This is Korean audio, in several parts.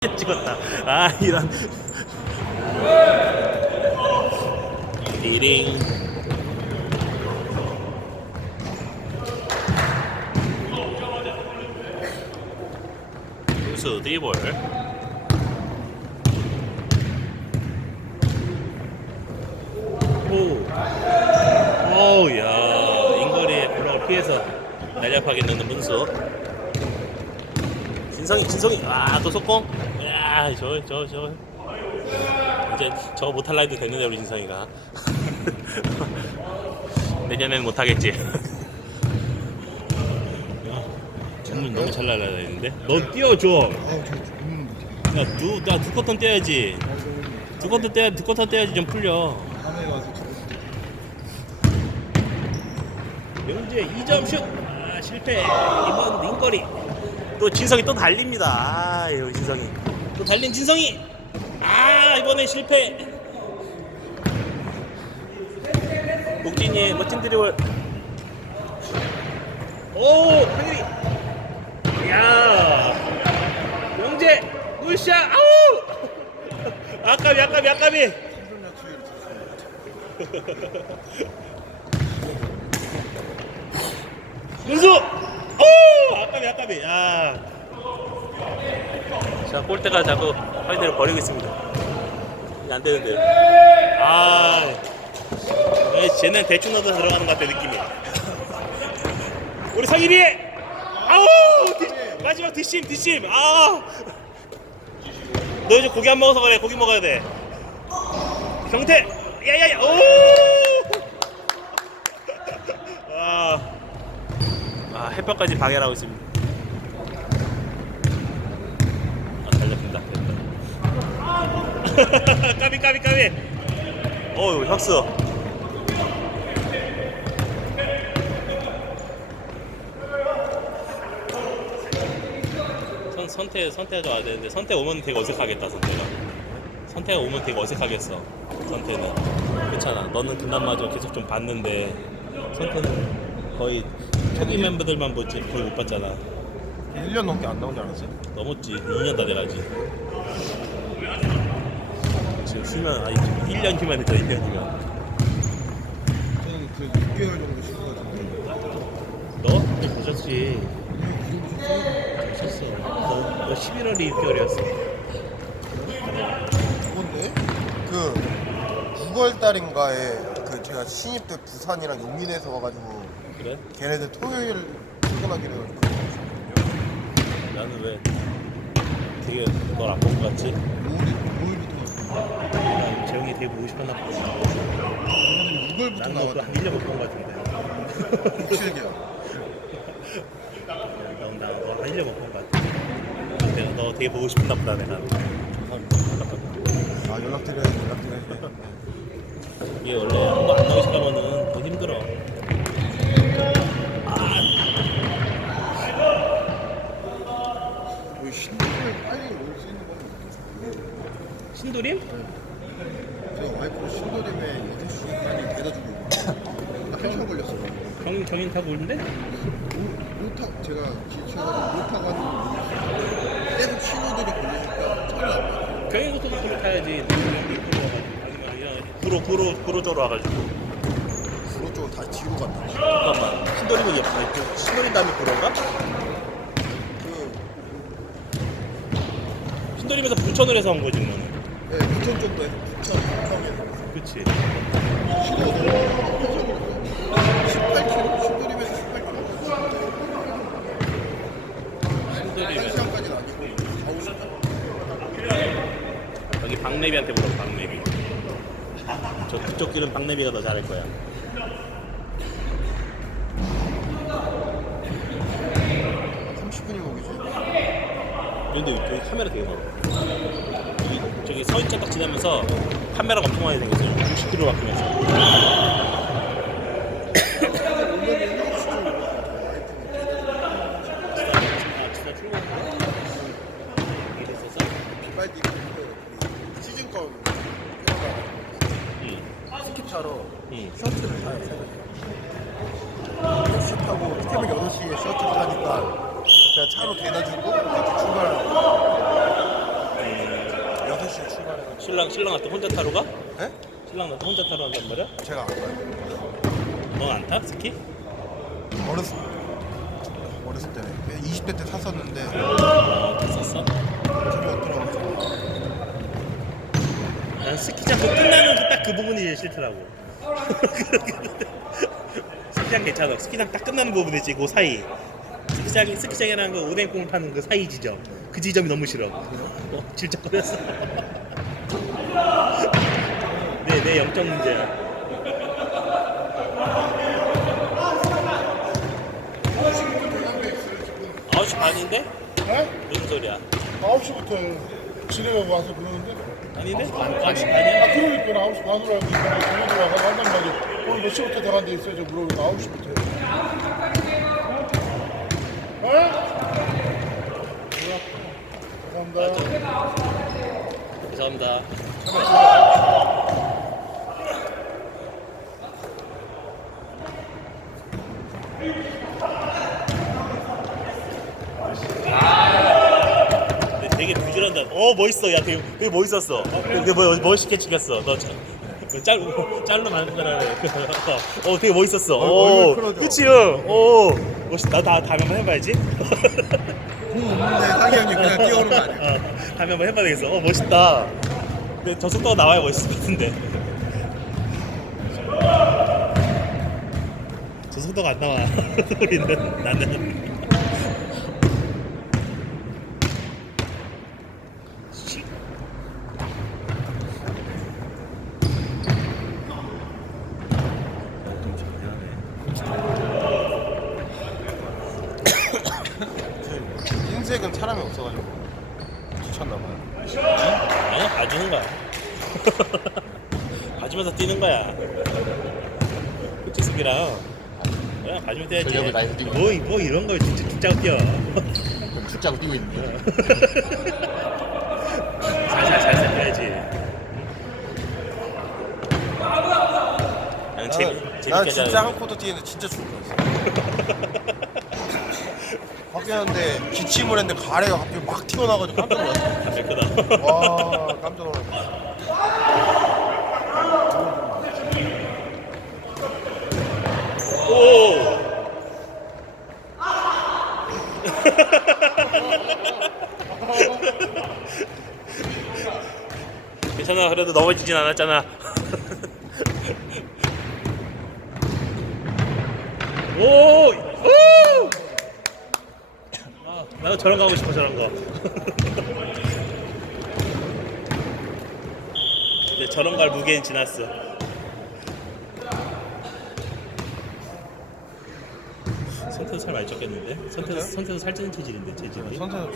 찍었다. 아 이런. 리링. 투수 디볼. 오. 오야 인거리에 블록을 피해서 날렵하게 넣는 문수. 진성이 진성이 아또 속공 야 저 저 저. 이제 저거 못할 나이도 됐는데 우리 진성이가. 내년엔 못하겠지. 정말 너무 잘 날아야 되는데? 넌 뛰어줘. 아우 저 죽는 야 두 나 두 커튼 떼야지. 두 커튼 떼야 두 커튼 떼야지 좀 풀려. 밤에 와서 저 영재 2점 슛. 아, 실패. 이번 링거리. 또 진성이 또 달립니다. 아 여기 진성이 또 달린 진성이 아 이번에 실패 목진이의 멋진 드리블 오 하늘이 야 영재 굿샷 아우 아까비 아까비 아까비. 문수! 오! 아까비 아까비 야. 자 골대가 자꾸 파이널을 버리고 있습니다. 안 되는데요. 아 에, 쟤는 대충 넣어서 들어가는 것 같아 느낌이. 우리 상일이! 아우! 디- 마지막 뒷심 뒷심! 아너 이제 고기 안 먹어서 그래. 고기 먹어야 돼. 경태! 야야야 오! 아. 아 햇볕까지 방해를 하고 있습니다. 아 달렸습니다. 됐다. 까비 까비 까비. 어우 혁수. 선 선태 선태가 와야 되는데 선태 오면 되게 어색하겠다 선태가. 선태가 오면 되게 어색하겠어. 선태는 그렇잖아. 너는 그나마저 계속 좀 봤는데 선태는 거의 초기 멤버들만 보지 거의 못 봤잖아. 1년 넘게 안 나온 줄 알았어요? 넘었지 2년 다 돼가지 휴면 아니 1년 휴면했죠 1년 휴면 저는 그 6개월 정도 쉰거 같은데 너? 그때 보셨지 보셨어 너, 너 11월이 6개월이었어 그건데? 그 9월 달인가에 그 제가 신입 때 부산이랑 용인에서 와가지고 그래? 걔네들 토요일 출근하기로 해가지고 나는 왜 되게 널안본것 같지? 5일, 5일부터 난 재영이 되게 보고 싶었나 보다 6월부터 나는 나왔다 너한 1년 못 본 것 같은데. 6실개월 너한 1년 못 본 것 같아. 내가 너 되게 보고 싶었나 보다 내가. 아 연락드려야지 연락드려야지. 이게 원래 한번 안 나오시려면은 더 힘들어. 왜 신분을 빨리 올 수 있는 건 신도림? 제가 와이프 신도림에 6시까지 데려다 주고 딱 한시간 걸렸어요 경, 경인 타고 오는데? 못타 제가 지쳐가지고 못 타가지고 계속 신호들이 걸리니까 차를 안. 경인 고속도로 타야지. 경인 구로 구로, 구로, 구로 저로 와가지고. 구로 쪽으로 다 뒤로 갔다. 잠깐만. 신도림은 옆에, 신도림 다음에 구로인가? 그 신도림에서 부천을 해서 온 거지, 너는. 네, 부천 쪽도 해서 부천 평에서 그치. 신호가 너무 18km 신도림에서 18km 신도림에서. 1시간까지는 아니고 4, 50분 여기 박내비한테 물어, 박내비. 저 그쪽 길은 박내비가 더 잘할 거야. 분 30분이면 오겠지 근데 카메라 되게 많아. 서인천 딱 지나면서 카메라가 엄청 많이 생겼어. 60km 바뀌면서. 아, 진짜 출근하는 거? 이랬었어? 비발디 그 시즌권 응. 스키 타러 응. 셔틀을 타요 새벽에 버스 타고 새벽 8시에 셔틀 타니까 제가 차로 대다 주고 이렇게 출발하고 신랑 신랑 나한테 혼자 타러 가? 예? 신랑 나한테 혼자 타러 간단 말이야? 제가 안 가요. 넌안 타? 스키? 어렸을 어렸을 때네. 20대 때 탔었는데 어 탔었어? 재미없더라고요. 난 스키장 그 끝나는 딱그 부분이 제일 싫더라고. 스키장 괜찮아. 스키장 딱 끝나는 부분이 있지. 그 사이. 스키장 스키장이라는 거 오뎅콩 타는 그 사이 지점. 그 지점이 너무 싫어. 어, 질척거렸어. 내, 내 영적 문제야. 아홉 시 반인데? 네? 무슨 소리야? 9시부터 진행하고 와서 그러는데 아닌데? 반, 아홉 시아 반이야? 그러니까 9시 반으로 알고 있는데 저녁에 와서 한단 말이야 오늘 몇 시부터 들어간 데 있어요? 저 물어보니까 9시부터 네? 감사합니다 죄송합니다. 근데 되게 부지런다. 어 멋있어. 야 되게, 되게 멋있었어. 되게 멋, 멋있게 찍혔어. 너 잘, 짤, 짤로 만든 거라. 어 되게 멋있었어. 얼굴 어, 풀어줘. 그치 형. 어 멋있다. 나 다음에 한번 해봐야지. 공 없는데 상이 형이 그냥 뛰어오는 거 아니야? 어, 다음에 한번 해봐야 되겠어. 어 멋있다. 근데 저 속도가 나와야 멋있을 것 같은데. 저 속도가 안 나와. 우리는 나는. 씩. 좀 잘하네. 흰색은 사람이 없어가지고 지쳤나 봐요. 아니야 봐주는 거야 봐주면서 뛰는 거야 수비랑 그냥 나이스 뛰고. 뭐, 뭐 이런 걸 진짜 죽자고 뛰어 그럼 죽자고 뛰고 있는데. 살살 살살 뛰어야지 나는 재미, 난 재밌게 진짜 한 쿼터 뛰는데 진짜 죽을 뻔했어. 바뀌었는데 기침을 했는데 가래가 갑자기 막 튀어나와가지고 깜짝 놀랐어. 담배 크다 와 깜짝 놀랐어. 괜찮아 그래도 넘어지진 않았잖아 오! 오! 아, 나도 저런 거 하고 싶어 저런 거 근데 저런 걸 무게는 지났어 선태도 살 많이 쪘겠는데? 선태, 선태요? 선태도 살찌는 체질인데 체질이 선생님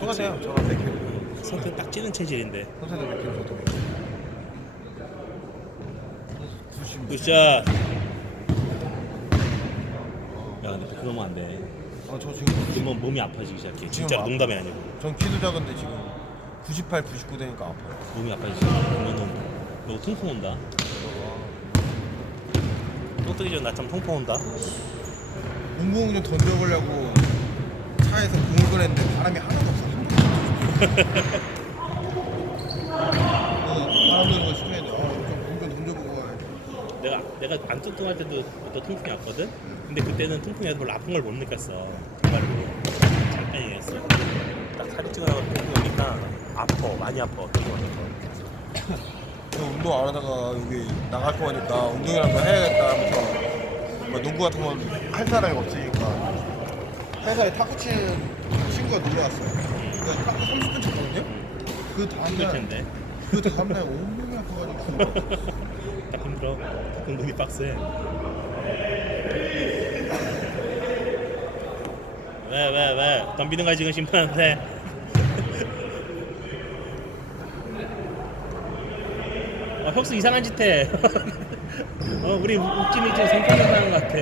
똑같아요. 저랑 100kg. 선태 딱 찌는 체질인데 선생님 100kg 저도 100kg. 굿샷 야 근데 그러면 안 돼 아 저 지금 그러면 몸이 아파지기 시작해 진짜 아- 농담이 아니고 전 키도 작은데 지금 98, 99 되니까 아파요. 몸이 아파지기 시작해 그러면은 너 통풍 온다 똥뜨기 전에 나참 통풍 온다 운동 좀 던져보려고 차에서 공을 꺼냈는데 바람이 하나도 없어. 어, 바람 드는 거 싫어했는데 어, 좀공좀 던져보고 와야지. 내가 내가 안 뚱뚱할 때도 또 통풍이 왔거든. 근데 그때는 통풍이 와서 별로 아픈 걸 못 느꼈어. 정말로 잠깐이었어. 딱 살이 찌거나 통풍이 오니까 아파, 많이 아파. 저 운동 안 하다가 여기 나갈 거니까 운동이라도 해야겠다 하면서 뭐 농구 같은 건 할 사람이 없으니까 회사에 탁구 치는 친구가 놀러 왔어요. 그러니까 탁구 30분 쳤거든요. 그 힘들 다음날 텐데. 그 다음날 온몸이 아파가지고 딱 힘들어. 운동이 빡세. 왜, 왜, 왜? 덤비는 거야, 지금 심판한테. 아, 혁수 이상한 짓 해. 어, 우리 웃김이 좀 생각나는 것 같아.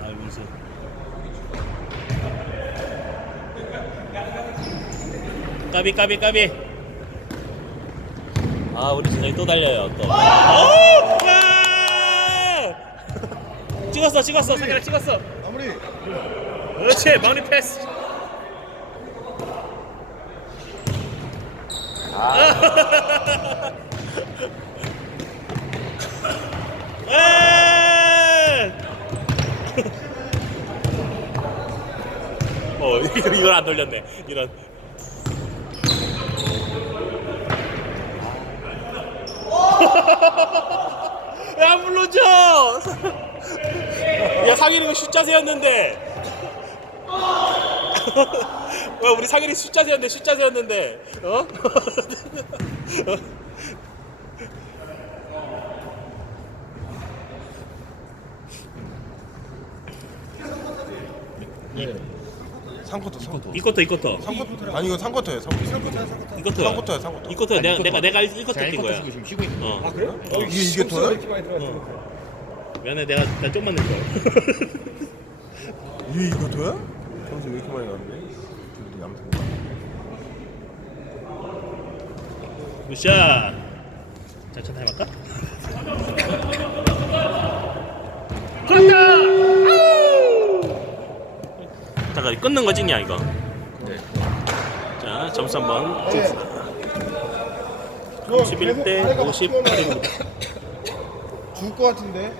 아. 까비 까비 까비 아 우리 진영이 또 달려요 또 오! 와! 찍었어 찍었어 상현아 찍었어 아무리 그렇지 마무리 패스 에이! 어 이거- 이걸 안 돌렸네. 이런. 야 불러줘! 야그 숫자 세웠는데 왜 우리 상일이 숫자 세웠는데 숫자 세웠는데. 어? 네. 3쿼터 3쿼터 이것도 이것도 3쿼터 아니 이거 3쿼터예요 3쿼터 이것도 3쿼터야 3쿼터 이것도 내가 내가 내가 이것도 뛴 1쿼터 거야. 지금 쉬고 있는 어. 이게 이게 더요? 미안해 내가 나 좀만 늦어 이게 이거 더야? 점수 왜 이렇게 많이 나는데? 아무튼 굿샷 할까? 그렇다 아우! 잠깐 끊는 거 찍냐 이거 네. 자 점수 한번 네. 11대 58입니다 죽을 것 같은데.